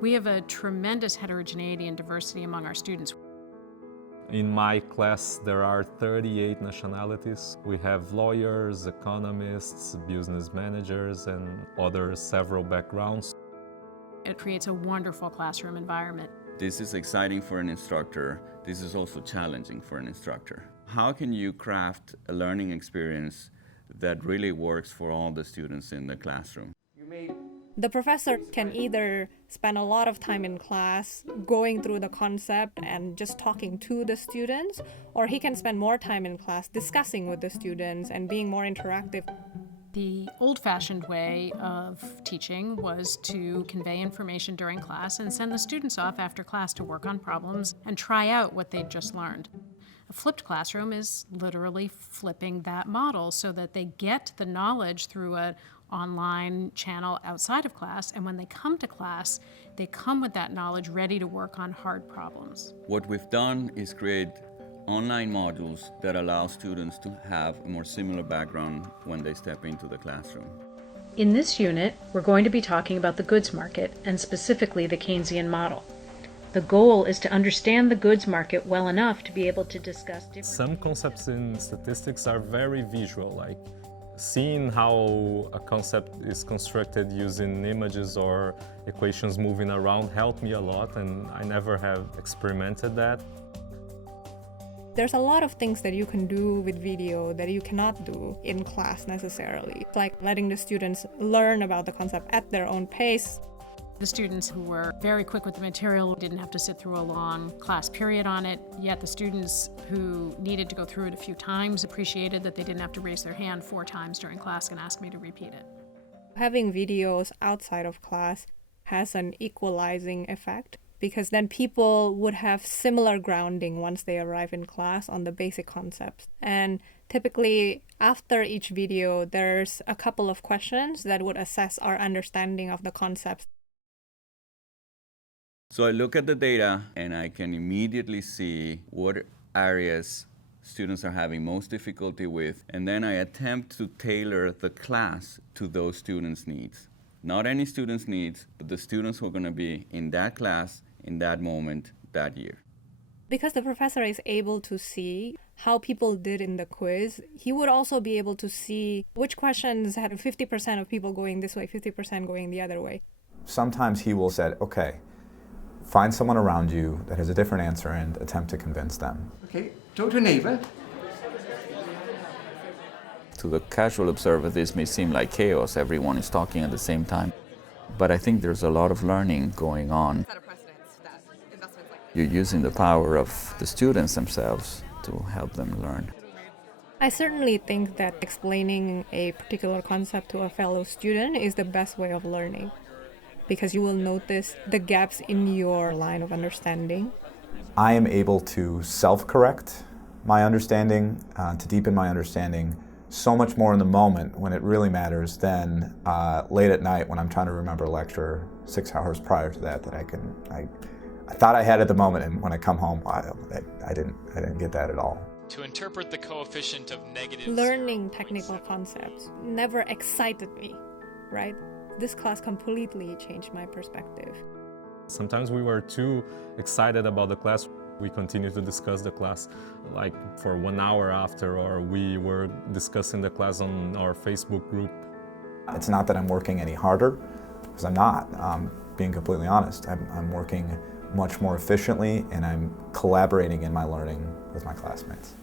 We have a tremendous heterogeneity and diversity among our students. In my class, there are 38 nationalities. We have lawyers, economists, business managers, and other several backgrounds. It creates a wonderful classroom environment. This is exciting for an instructor. This is also challenging for an instructor. How can you craft a learning experience that really works for all the students in the classroom? The professor can either spend a lot of time in class going through the concept and just talking to the students, or he can spend more time in class discussing with the students and being more interactive. The old-fashioned way of teaching was to convey information during class and send the students off after class to work on problems and try out what they'd just learned. A flipped classroom is literally flipping that model so that they get the knowledge through an online channel outside of class, and when they come to class, they come with that knowledge ready to work on hard problems. What we've done is create online modules that allow students to have a more similar background when they step into the classroom. In this unit, we're going to be talking about the goods market, and specifically the Keynesian model. The goal is to understand the goods market well enough to be able to discuss different... Some concepts in statistics are very visual, like seeing how a concept is constructed using images or equations moving around helped me a lot, and I never have experimented that. There's a lot of things that you can do with video that you cannot do in class necessarily, like letting the students learn about the concept at their own pace. The students who were very quick with the material didn't have to sit through a long class period on it, yet the students who needed to go through it a few times appreciated that they didn't have to raise their hand 4 times during class and ask me to repeat it. Having videos outside of class has an equalizing effect, because then people would have similar grounding once they arrive in class on the basic concepts. And typically, after each video, there's a couple of questions that would assess our understanding of the concepts. So I look at the data and I can immediately see what areas students are having most difficulty with, and then I attempt to tailor the class to those students' needs. Not any students' needs, but the students who are going to be in that class, in that moment, that year. Because the professor is able to see how people did in the quiz, he would also be able to see which questions had 50% of people going this way, 50% going the other way. Sometimes he will say, okay, find someone around you that has a different answer and attempt to convince them. Okay, talk to a neighbor. To the casual observer, this may seem like chaos. Everyone is talking at the same time. But I think there's a lot of learning going on. You're using the power of the students themselves to help them learn. I certainly think that explaining a particular concept to a fellow student is the best way of learning, because you will notice the gaps in your line of understanding. I am able to self-correct my understanding, to deepen my understanding so much more in the moment when it really matters than late at night when I'm trying to remember a lecture 6 hours prior to that I thought I had at the moment, and when I come home, I didn't get that at all. To interpret the coefficient of negative Learning technical concepts never excited me, right? This class completely changed my perspective. Sometimes we were too excited about the class. We continued to discuss the class like for 1 hour after, or we were discussing the class on our Facebook group. It's not that I'm working any harder, because I'm not. Being completely honest, I'm working much more efficiently, and I'm collaborating in my learning with my classmates.